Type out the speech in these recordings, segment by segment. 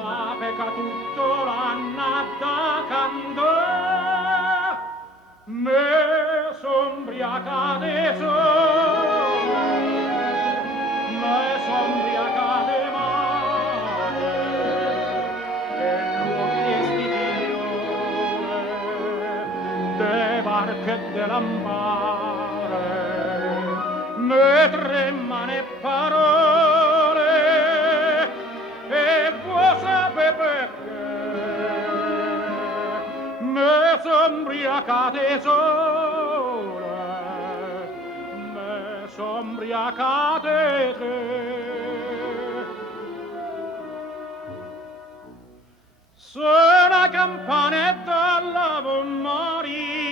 sape che tutto l'annata candò, me sombriacate sole, me sombriacate male, e l'occhi stiglione, de barche e de lampare, me tremane parole, e vuoi sapere perché me sombriacate sola, me sombriacate tre. Suona campanetta alla Maria,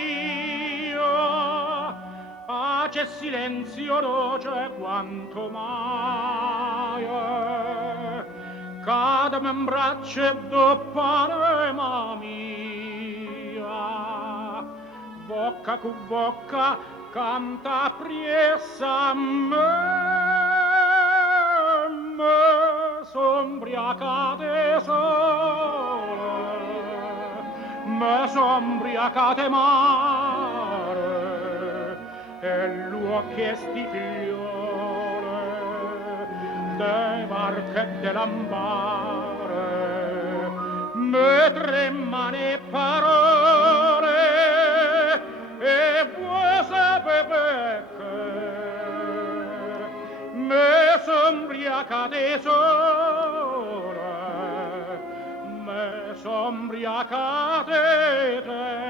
pace silenzio doce quanto mai, cadami in braccio e doppanema mia, bocca cu bocca canta priessa me sombriacate sola, me sombriacate mare, e l'uocchi sti figliole, de barche e de lampare, me tremane parole, e vuoi sapere perché me sombriacate sola, me sombriacate te.